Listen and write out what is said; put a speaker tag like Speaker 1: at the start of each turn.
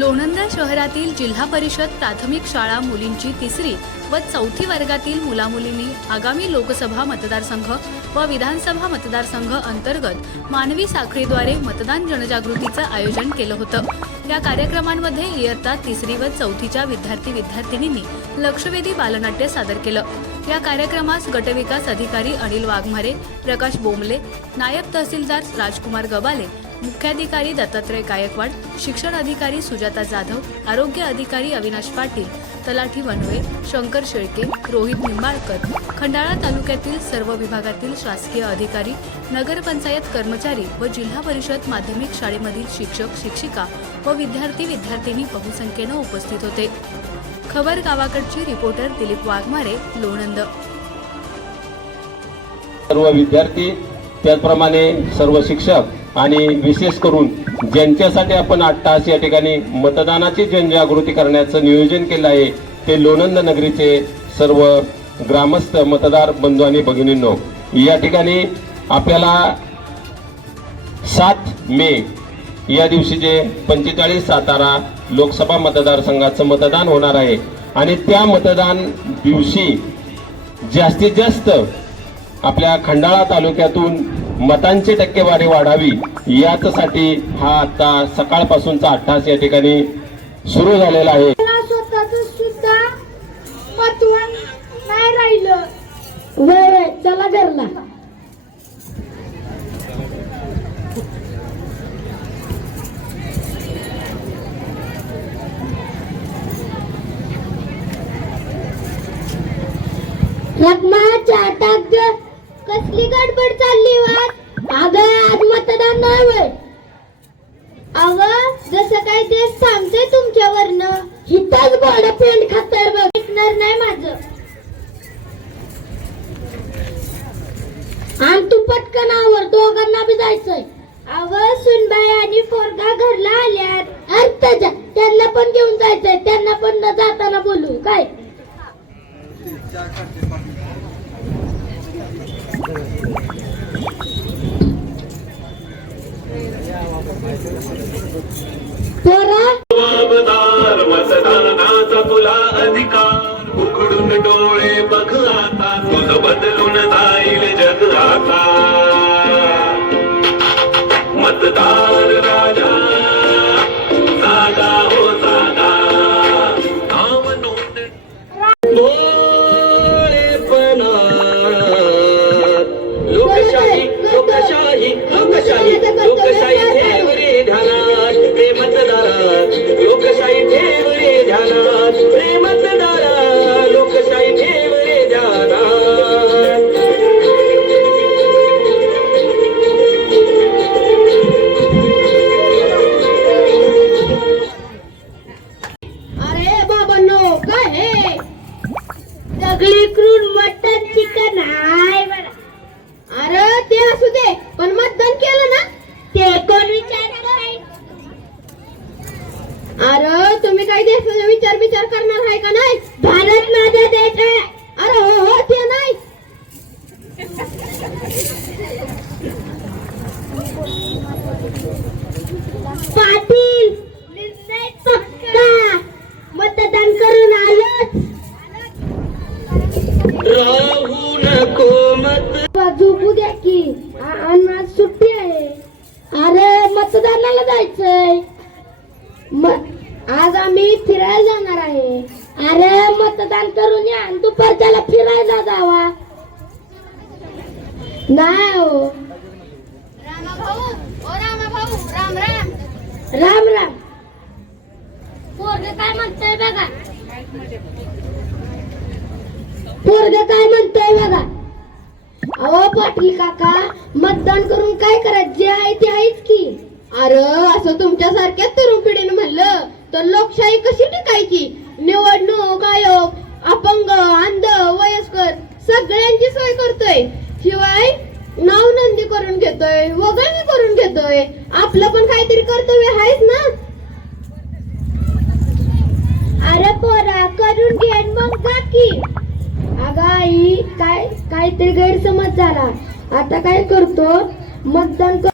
Speaker 1: लोणंदा शहरातील जिल्हा परिषद प्राथमिक शाळा मुलींची तिसरी व चौथी वर्गातील मुलामुलींनी आगामी लोकसभा मतदारसंघ व विधानसभा मतदारसंघ अंतर्गत मानवी साखळीद्वारे मतदान जनजागृतीचं आयोजन केलं होतं. या कार्यक्रमांमध्ये इयत्ता तिसरी व चौथीच्या विद्यार्थी विद्यार्थिनींनी लक्षवेधी बालनाट्य सादर केलं. या कार्यक्रमास गटविकास अधिकारी अनिल वाघमारे प्रकाश बोंबले नायब तहसीलदार राजकुमार गबाले मुख्याधिकारी दत्तात्रय गायकवाड शिक्षण अधिकारी सुजाता जाधव आरोग्य अधिकारी अविनाश पाटील तलाठी वनवे शंकर शेळके रोहित निंबाळकर खंडाळा तालुक्यातील सर्व विभागातील शासकीय अधिकारी नगरपंचायत कर्मचारी व जिल्हा परिषद माध्यमिक शाळेमधील शिक्षक शिक्षिका व विद्यार्थी विद्यार्थिनी बहुसंख्येनं उपस्थित होते. खबर गावाकडची रिपोर्टर दिलीप वाघमारे लोणंद.
Speaker 2: सर्व विद्यार्थी त्याचप्रमाणे सर्व शिक्षक आणि विशेष करून ज्यांच्यासाठी आपण आठ तास या ठिकाणी मतदानाची जनजागृती करण्याचं नियोजन केलं आहे ते लोणंद नगरीचे सर्व ग्रामस्थ मतदार बंधू आणि भगिनींनो या ठिकाणी आपल्याला सात मे या दिवशी जे पंचेचाळीस सातारा लोकसभा मतदारसंघाचं मतदान होणार आहे. आणि त्या मतदान दिवशी जास्तीत जास्त आपल्या खंडाळा तालुक्यातून मतांची टक्केवारी वाढावी याचसाठी हा आता सकाळपासूनचा अट्टास या ठिकाणी सुरू झालेला आहे.
Speaker 3: मला स्वतःच सुद्धा नाही राहिलं. वय चला घरला. रकमाच्या कसली गडबड चालली वाट अगं आज मतदान नाही वय अव जसं काय ते सांगते तुमच्यावरनं. हिताच बॉड पेंट खातर बघ. ऐकणार नाही माझं. आणि तू पटकन आवर दोघांना बी जायचंय. अव सुनबाई आणि पोरगा घरला आल्यात. अरे त्याच्या त्यांना पण घेऊन जायचंय. त्यांना पण न जाताना बोलू काय?
Speaker 4: मतदानाचा तुला अधिकार उघडून डोळे बघ आता तुझ बदलून जाईल जग आता मतदार
Speaker 3: लेकरून मटन चिकन आहे बरं. अरे ते असू दे पण मतदान केलं ना ते कोण विचार अरे तुम्ही काही देशाचा विचार विचार करणार आहे का नाही? भारत माझा देश आहे. अरे हो हो ते नाही. पाटील निर्णय पक्का मतदान करून आलोच
Speaker 4: राहू नको मत
Speaker 3: झोपू द्या की आज सुट्टी आहे. अरे मतदानाला जायचंय. म- आज आम्ही फिरायला जाणार आहे. अरे मतदान करून या आणि दुपारच्याला फिरायला जावा. नाही हो. राम राम राम राम. पोरग काय म्हणतोय बघा. वर्ग काय म्हणतोय बघा? अहो पाटील काका मतदान करून काय करायचं? जे आहे ते आहेच की. अरे असं तुमच्यासारख्या तरुण पिढीने म्हणलं तर लोकशाही कशी टिकायची? निवडणूक आयोग अपंग अंध वयस्कर सगळ्यांची सोय करतोय. शिवाय नाव नोंदणी करून घेतोय वगळणी करून घेतोय. आपलं पण काहीतरी कर्तव्य आहेच ना? अरे पोरा करून घे मग जा काहीतरी गैरसमज झाला. आता काय करतो? मतदान कर